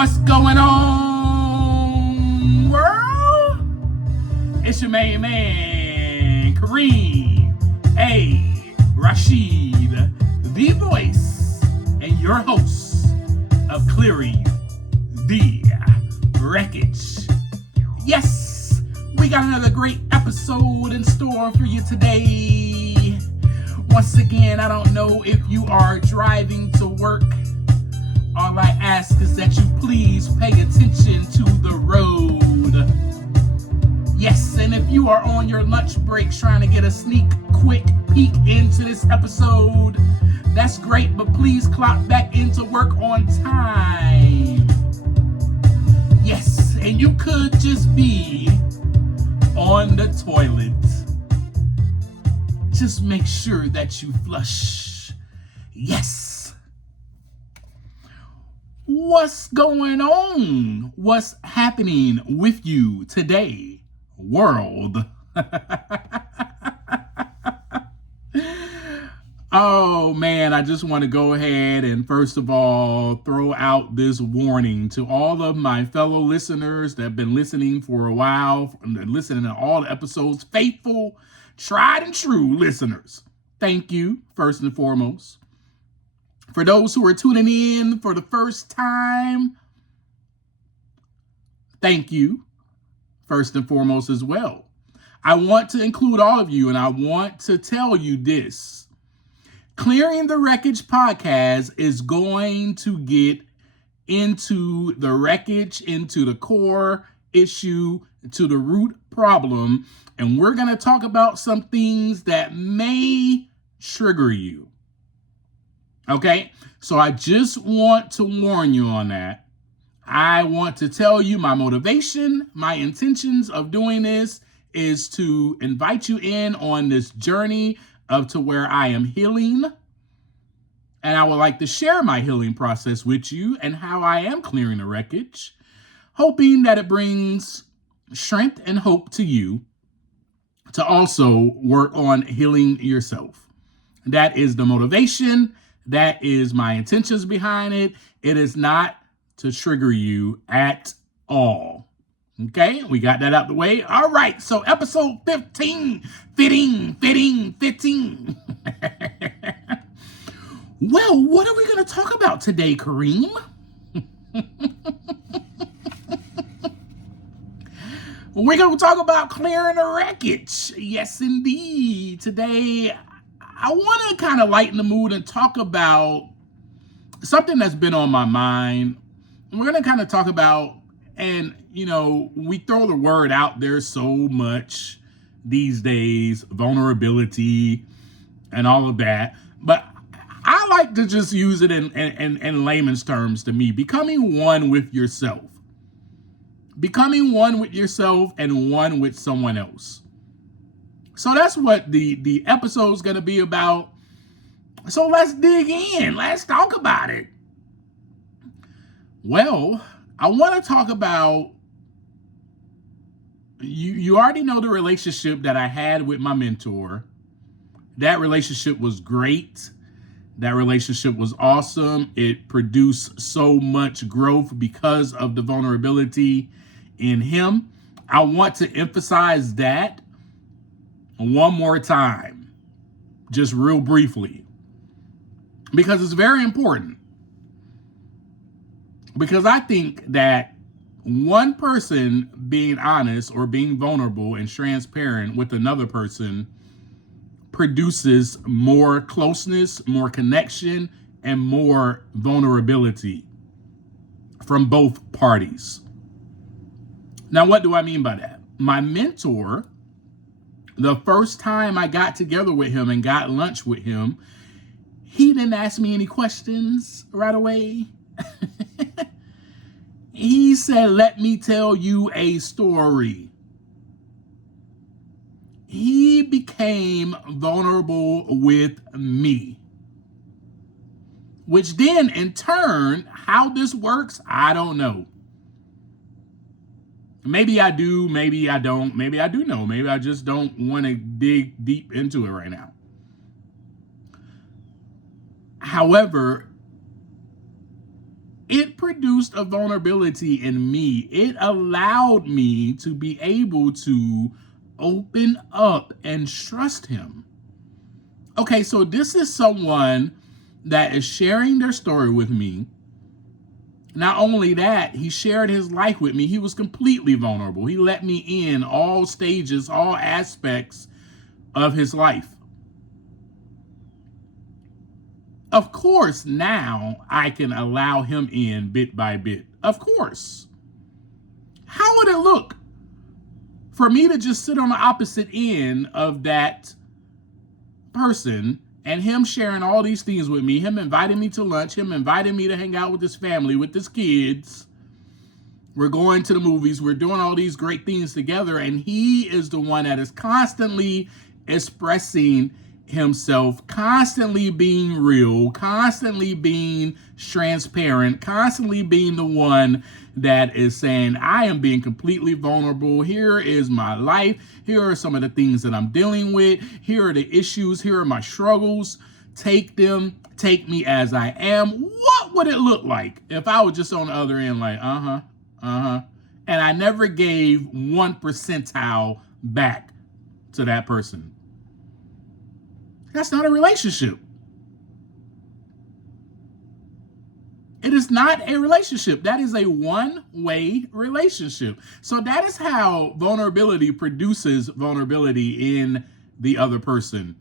What's going on, world? It's your main man, Kareem A. Rashid, the voice and your host of Clearing the Wreckage. Yes, we got another great episode in store for you today. Once again, I don't know if you are driving to work. All I ask is that you please pay attention to the road. Yes, and if you are on your lunch break trying to get a quick peek into this episode, that's great, but please clock back into work on time. Yes, and you could just be on the toilet. Just make sure that you flush. Yes. What's going on? What's happening with you today, world? Oh man, I just want to go ahead and first of all throw out this warning to all of my fellow listeners that have been listening for a while, listening to all the episodes, faithful, tried and true listeners. Thank you, first and foremost. For those who are tuning in for the first time, thank you, first and foremost as well. I want to include all of you, and I want to tell you this. Clearing the Wreckage podcast is going to get into the wreckage, into the core issue, to the root problem, and we're going to talk about some things that may trigger you. Okay, so I just want to warn you on that. I want to tell you my motivation, my intentions of doing this is to invite you in on this journey of to where I am healing. And I would like to share my healing process with you and how I am clearing the wreckage, hoping that it brings strength and hope to you to also work on healing yourself. That is the motivation. That is my intentions behind it. It is not to trigger you at all. Okay, we got that out the way. All right, so episode 15, fitting. Well, what are we going to talk about today, Kareem? We're going to talk about clearing the wreckage. Yes, indeed. Today, I want to kind of lighten the mood and talk about something that's been on my mind. We're going to kind of talk about, and we throw the word out there so much these days, vulnerability and all of that. But I like to just use it in layman's terms to me, becoming one with yourself. Becoming one with yourself and one with someone else. So that's what the episode's going to be about. So let's dig in. Let's talk about it. Well, I want to talk about, you already know the relationship that I had with my mentor. That relationship was great. That relationship was awesome. It produced so much growth because of the vulnerability in him. I want to emphasize that one more time, just real briefly, because it's very important. Because I think that one person being honest or being vulnerable and transparent with another person produces more closeness, more connection, and more vulnerability from both parties. Now, what do I mean by that? My mentor, the first time I got together with him and got lunch with him, he didn't ask me any questions right away. He said, "Let me tell you a story." He became vulnerable with me, which then in turn, how this works, I don't know. Maybe I do, maybe I don't, maybe I do know, maybe I just don't want to dig deep into it right now. However, it produced a vulnerability in me. It allowed me to be able to open up and trust him. Okay, so this is someone that is sharing their story with me. Not only that, he shared his life with me. He was completely vulnerable. He let me in all stages, all aspects of his life. Of course, now I can allow him in bit by bit. Of course. How would it look for me to just sit on the opposite end of that person and him sharing all these things with me, him inviting me to lunch, him inviting me to hang out with his family, with his kids. We're going to the movies. We're doing all these great things together. And he is the one that is constantly expressing himself, constantly being real, constantly being transparent, constantly being the one that is saying, I am being completely vulnerable. Here is my life. Here are some of the things that I'm dealing with. Here are the issues. Here are my struggles. Take them. Take me as I am. What would it look like if I was just on the other end like, and I never gave 1 percentile back to that person? That's not a relationship. It is not a relationship. That is a one-way relationship. So that is how vulnerability produces vulnerability in the other person.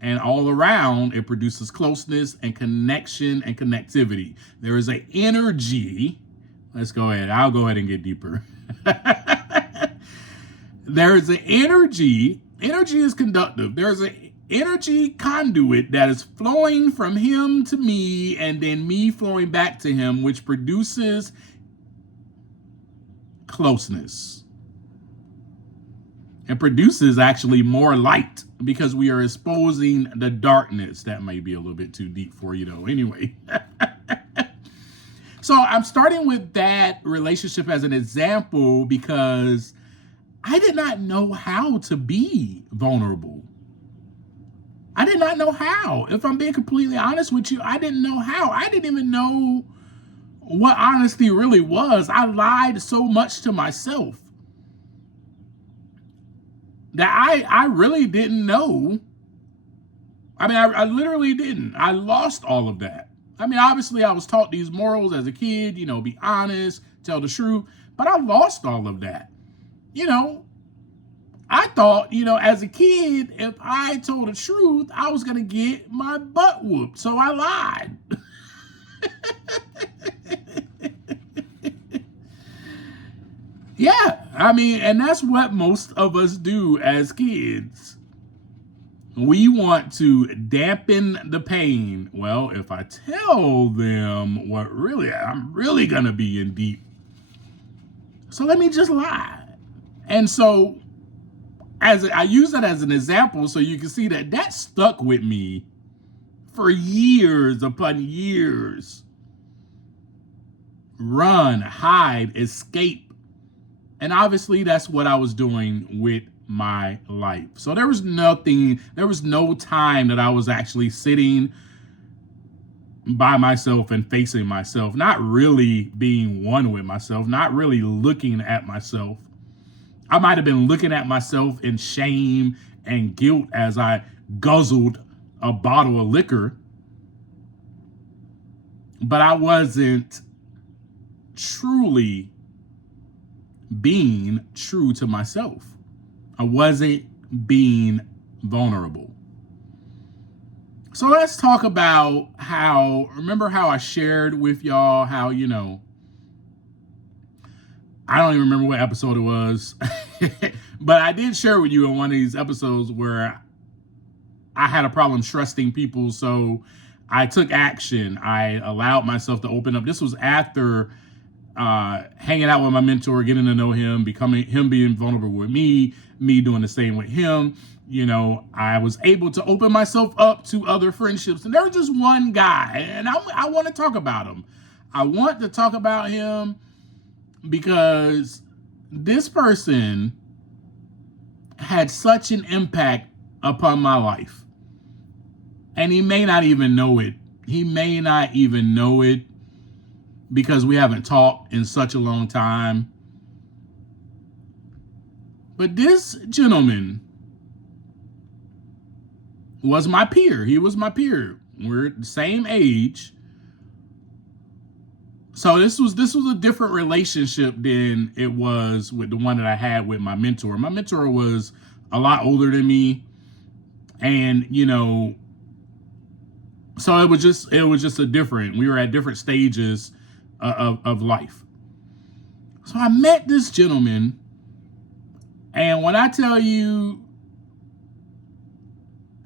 And all around, it produces closeness and connection and connectivity. There is an energy. Let's go ahead. I'll go ahead and get deeper. There is an energy. Energy is conductive. There's an energy conduit that is flowing from him to me and then me flowing back to him, which produces closeness. It produces actually more light because we are exposing the darkness. That may be a little bit too deep for you though. Anyway. So I'm starting with that relationship as an example because I did not know how to be vulnerable. I did not know how. If I'm being completely honest with you, I didn't know how. I didn't even know what honesty really was. I lied so much to myself that I really didn't know. I mean, I literally didn't. I lost all of that. I mean, obviously, I was taught these morals as a kid, be honest, tell the truth, but I lost all of that. I thought, as a kid, if I told the truth, I was going to get my butt whooped. So I lied. Yeah, I mean, and that's what most of us do as kids. We want to dampen the pain. Well, if I tell them what I'm really going to be in deep. So let me just lie. And so I use that as an example so you can see that stuck with me for years upon years. Run, hide, escape. And obviously that's what I was doing with my life. So there was no time that I was actually sitting by myself and facing myself, not really being one with myself, not really looking at myself. I might have been looking at myself in shame and guilt as I guzzled a bottle of liquor, but I wasn't truly being true to myself. I wasn't being vulnerable. So let's talk about remember how I shared with y'all how, I don't even remember what episode it was, but I did share with you in one of these episodes where I had a problem trusting people. So I took action. I allowed myself to open up. This was after hanging out with my mentor, getting to know him, him being vulnerable with me doing the same with him. I was able to open myself up to other friendships. And there was just one guy, and I want to talk about him. I want to talk about him because this person had such an impact upon my life. And he may not even know it. because we haven't talked in such a long time. But this gentleman was my peer. He was my peer. We're the same age. So this was a different relationship than it was with the one that I had with my mentor. My mentor was a lot older than me, and so it was just a different. We were at different stages of life. So I met this gentleman, and when I tell you,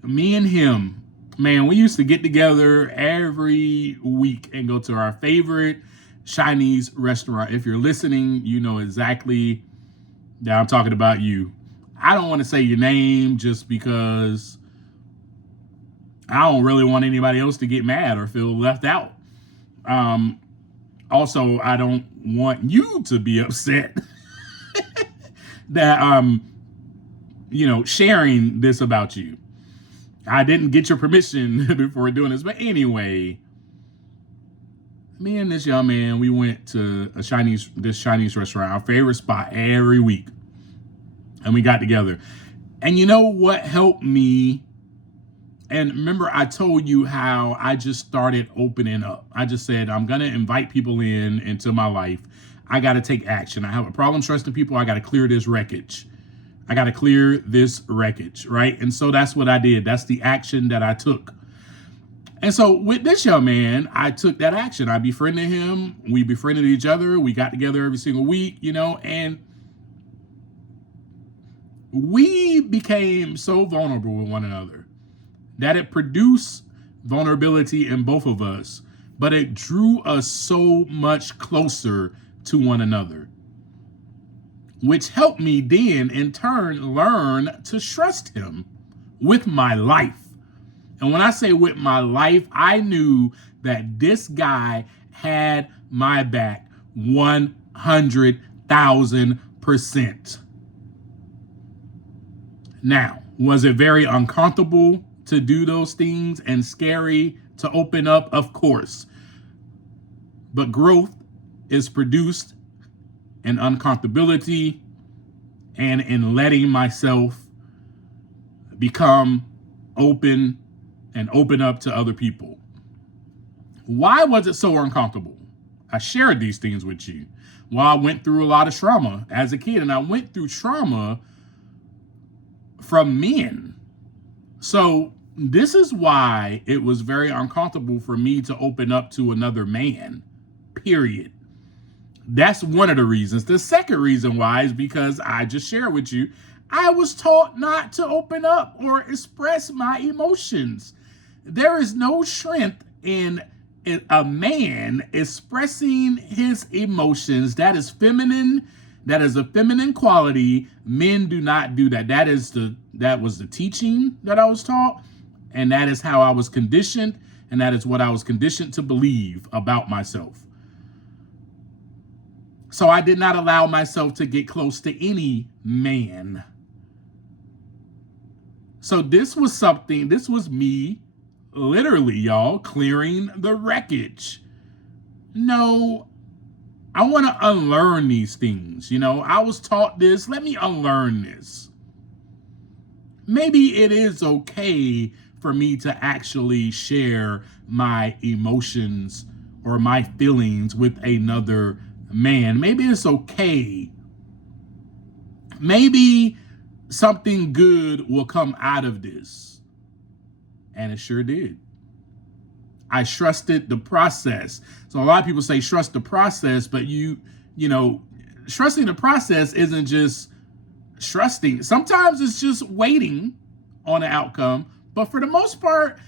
me and him, man, we used to get together every week and go to our favorite Chinese restaurant. If you're listening, you know exactly that I'm talking about you. I don't want to say your name just because I don't really want anybody else to get mad or feel left out. Also, I don't want you to be upset that I'm, sharing this about you. I didn't get your permission before doing this. But anyway, me and this young man, we went to this Chinese restaurant, our favorite spot, every week. And we got together. And you know what helped me? And remember, I told you how I just started opening up. I just said, I'm going to invite people into my life. I got to take action. I have a problem trusting people. I got to clear this wreckage. Right? And so that's what I did. That's the action that I took. And so with this young man, I took that action. I befriended him. We befriended each other. We got together every single week, and we became so vulnerable with one another that it produced vulnerability in both of us, but it drew us so much closer to one another, which helped me then in turn learn to trust him with my life. And when I say with my life, I knew that this guy had my back 100,000%. Now, was it very uncomfortable to do those things and scary to open up? Of course. But growth is produced in uncomfortability and in letting myself become open and open up to other people. Why was it so uncomfortable? I shared these things with you. Well, I went through a lot of trauma as a kid, and I went through trauma from men. So this is why it was very uncomfortable for me to open up to another man, period. That's one of the reasons. The second reason why is because I just shared with you, I was taught not to open up or express my emotions. There is no strength in a man expressing his emotions. That is feminine. That is a feminine quality. Men do not do that. That was the teaching that I was taught, and that is how I was conditioned, and that is what I was conditioned to believe about myself. So I did not allow myself to get close to any man. So this was me, literally, y'all, clearing the wreckage. No, I want to unlearn these things. I was taught this. Let me unlearn this. Maybe it is okay for me to actually share my emotions or my feelings with another man. Maybe it's okay. Maybe something good will come out of this. And it sure did. I trusted the process. So a lot of people say trust the process, but trusting the process isn't just trusting. Sometimes it's just waiting on an outcome. But for the most part,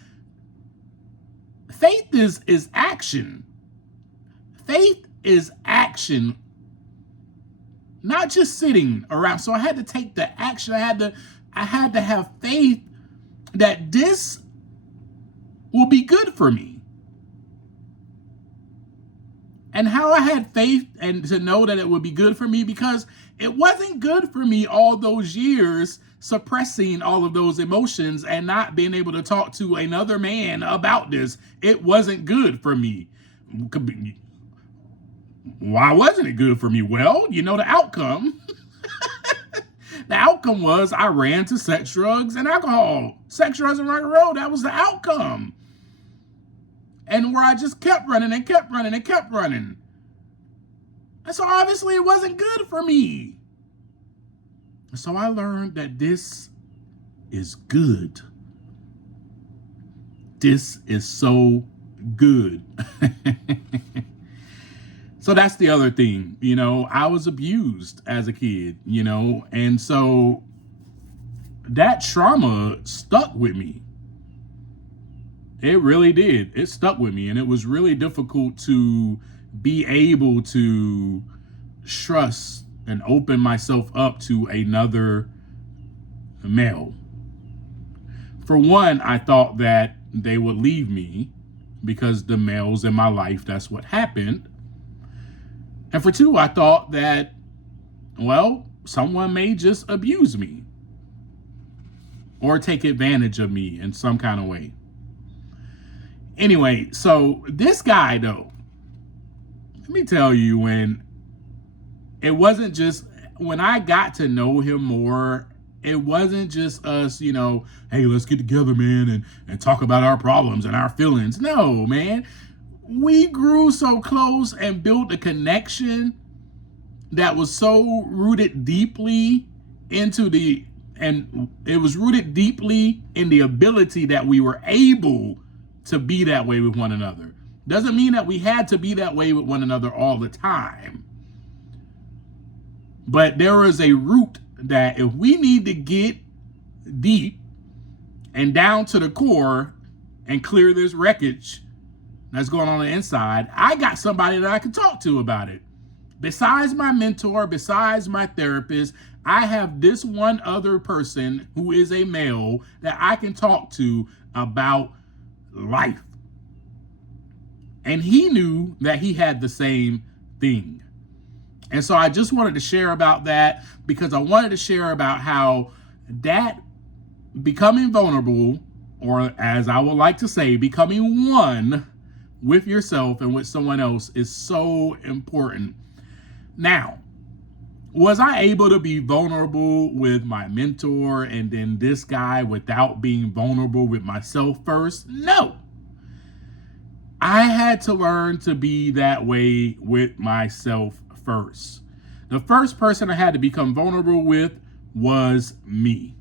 faith is action. Faith is action, not just sitting around. So I had to take the action. I had to have faith that this will be good for me. And how I had faith and to know that it would be good for me, because it wasn't good for me all those years suppressing all of those emotions and not being able to talk to another man about this. It wasn't good for me. Why wasn't it good for me? Well, you know the outcome. The outcome was I ran to sex, drugs, and alcohol. Sex, drugs, and rock and roll. That was the outcome. And where I just kept running and kept running and kept running. And so obviously it wasn't good for me. So I learned that this is good. This is so good. So that's the other thing, I was abused as a kid, and so that trauma stuck with me. It really did. It stuck with me, and it was really difficult to be able to trust and open myself up to another male. For one, I thought that they would leave me because the males in my life, that's what happened. And for two, I thought that, someone may just abuse me or take advantage of me in some kind of way. Anyway, so this guy, though, let me tell you, when I got to know him more, it wasn't just us, hey, let's get together, man, and talk about our problems and our feelings. No, man. We grew so close and built a connection that was so rooted deeply and it was rooted deeply in the ability that we were able to be that way with one another. Doesn't mean that we had to be that way with one another all the time. But there is a root that if we need to get deep and down to the core and clear this wreckage that's going on the inside, I got somebody that I can talk to about it. Besides my mentor, besides my therapist, I have this one other person who is a male that I can talk to about life. And he knew that he had the same thing. And so I just wanted to share about that because I wanted to share about how that becoming vulnerable, or as I would like to say, becoming one with yourself and with someone else is so important. Now, was I able to be vulnerable with my mentor and then this guy without being vulnerable with myself first? No. I had to learn to be that way with myself first. The first person I had to become vulnerable with was me.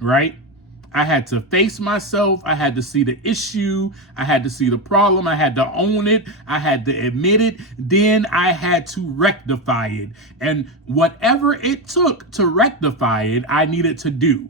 Right? I had to face myself. I had to see the issue. I had to see the problem. I had to own it. I had to admit it. Then I had to rectify it. And whatever it took to rectify it, I needed to do.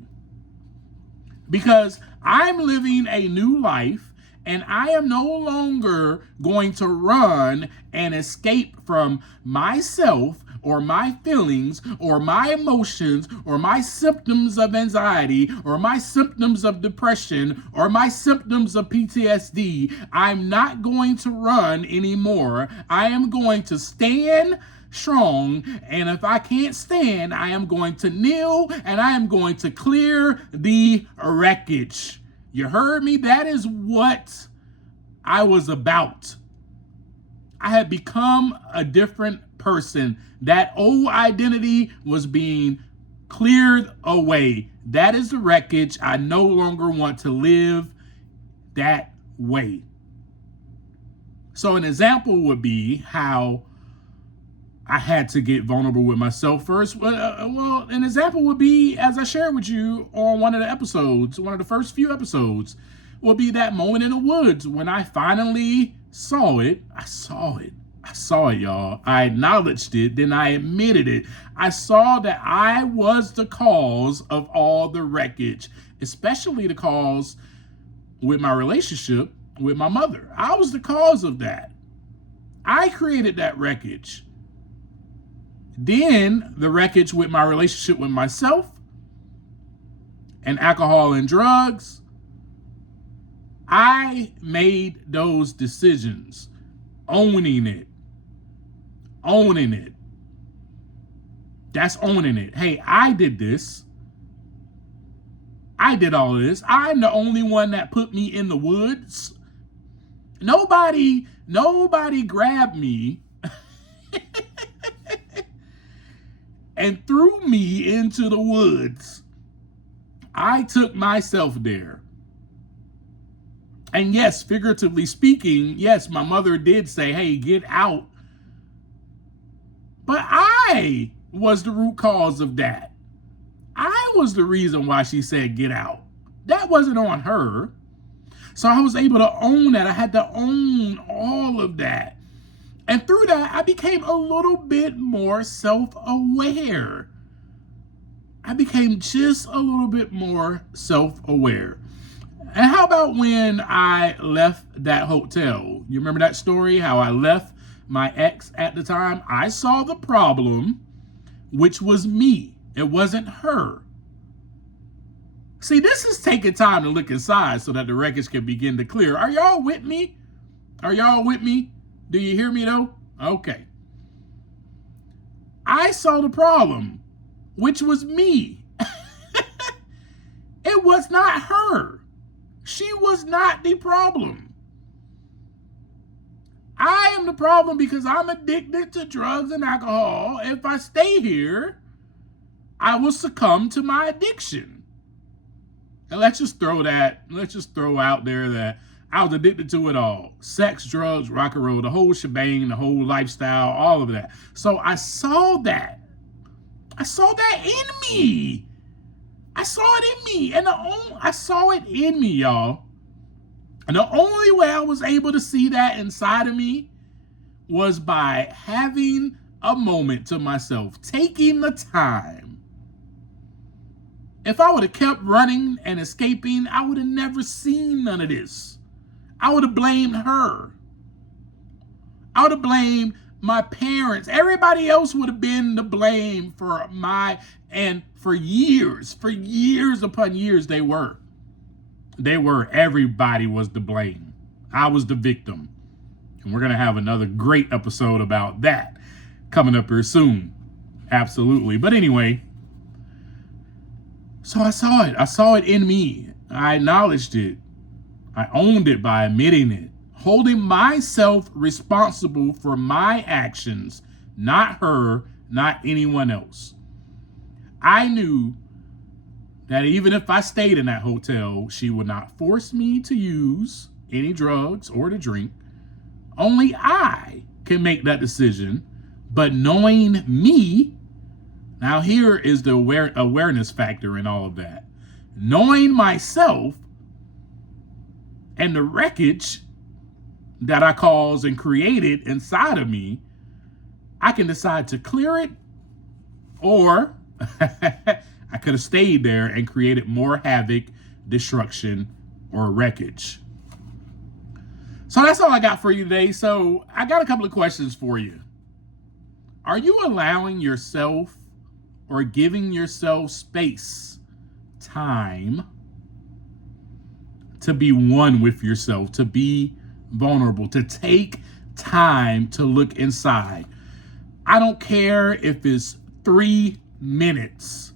Because I'm living a new life and I am no longer going to run and escape from myself or my feelings or my emotions or my symptoms of anxiety or my symptoms of depression or my symptoms of PTSD. I'm not going to run anymore. I am going to stand strong, and if I can't stand, I am going to kneel and I am going to clear the wreckage. You heard me? That is what I was about. I had become a different person. That old identity was being cleared away. That is the wreckage. I no longer want to live that way. So an example would be how I had to get vulnerable with myself first. Well, an example would be, as I shared with you on one of the episodes, one of the first few episodes, would be that moment in the woods when I finally saw it. I saw it, y'all. I acknowledged it, then I admitted it. I saw that I was the cause of all the wreckage, especially the cause with my relationship with my mother. I was the cause of that. I created that wreckage. Then the wreckage with my relationship with myself and alcohol and drugs. I made those decisions, owning it. That's owning it. Hey, I did this. I did all of this. I'm the only one that put me in the woods. Nobody grabbed me and threw me into the woods. I took myself there. And yes, figuratively speaking, yes, my mother did say, hey, get out. But I was the root cause of that. I was the reason why she said get out. That wasn't on her. So I was able to own that. I had to own all of that. And through that, I became a little bit more self-aware. I became just a little bit more self-aware. And how about when I left that hotel? You remember that story, how I left my ex at the time? I saw the problem, which was me. It wasn't her. See, this is taking time to look inside so that the wreckage can begin to clear. Are y'all with me? Are y'all with me? Do you hear me though? Okay. I saw the problem, which was me. It was not her. She was not the problem. I am the problem because I'm addicted to drugs and alcohol. If I stay here, I will succumb to my addiction. And let's just throw out there that I was addicted to it all. Sex, drugs, rock and roll, the whole shebang, the whole lifestyle, all of that. So I saw that. I saw that in me. I saw it in me. And I saw it in me, y'all. And the only way I was able to see that inside of me was by having a moment to myself, taking the time. If I would have kept running and escaping, I would have never seen none of this. I would have blamed her. I would have blamed my parents. Everybody else would have been to blame for years upon years they were. Everybody was to blame. I was the victim. And we're going to have another great episode about that coming up here soon. Absolutely. But anyway, so I saw it. I saw it in me. I acknowledged it. I owned it by admitting it. Holding myself responsible for my actions, not her, not anyone else. I knew that even if I stayed in that hotel, she would not force me to use any drugs or to drink. Only I can make that decision. But knowing me, now here is the awareness factor in all of that. Knowing myself and the wreckage that I caused and created inside of me, I can decide to clear it, or I could have stayed there and created more havoc, destruction, or wreckage. So that's all I got for you today. So I got a couple of questions for you. Are you allowing yourself or giving yourself space, time, to be one with yourself, to be vulnerable, to take time to look inside? I don't care if it's 3 minutes.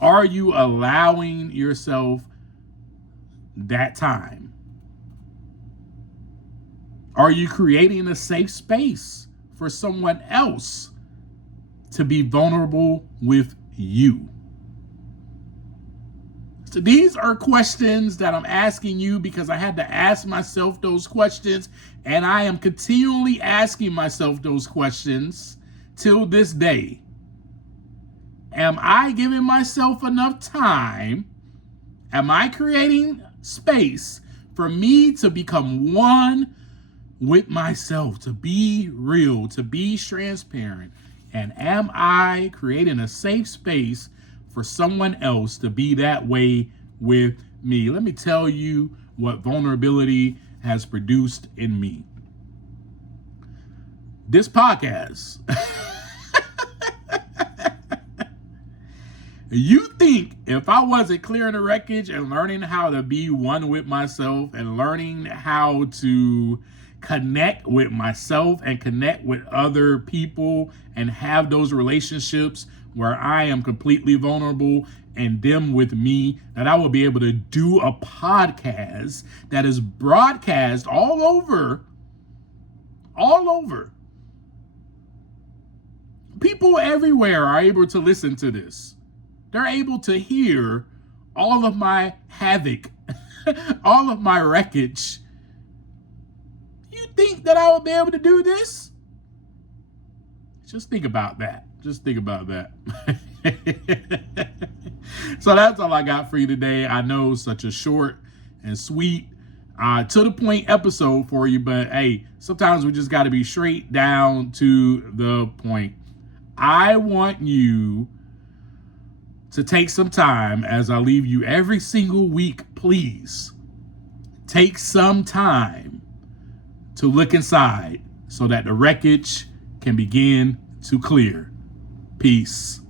Are you allowing yourself that time? Are you creating a safe space for someone else to be vulnerable with you? So these are questions that I'm asking you because I had to ask myself those questions, and I am continually asking myself those questions till this day. Am I giving myself enough time? Am I creating space for me to become one with myself, to be real, to be transparent? And am I creating a safe space for someone else to be that way with me? Let me tell you what vulnerability has produced in me. This podcast. You think if I wasn't clearing the wreckage and learning how to be one with myself and learning how to connect with myself and connect with other people and have those relationships where I am completely vulnerable and them with me, that I will be able to do a podcast that is broadcast all over. People everywhere are able to listen to this. They're able to hear all of my havoc, all of my wreckage. You think that I would be able to do this? Just think about that. So that's all I got for you today. I know such a short and sweet, to the point episode for you, but hey, sometimes we just got to be straight down to the point. I want you to take some time as I leave you every single week. Please take some time to look inside so that the wreckage can begin to clear. Peace.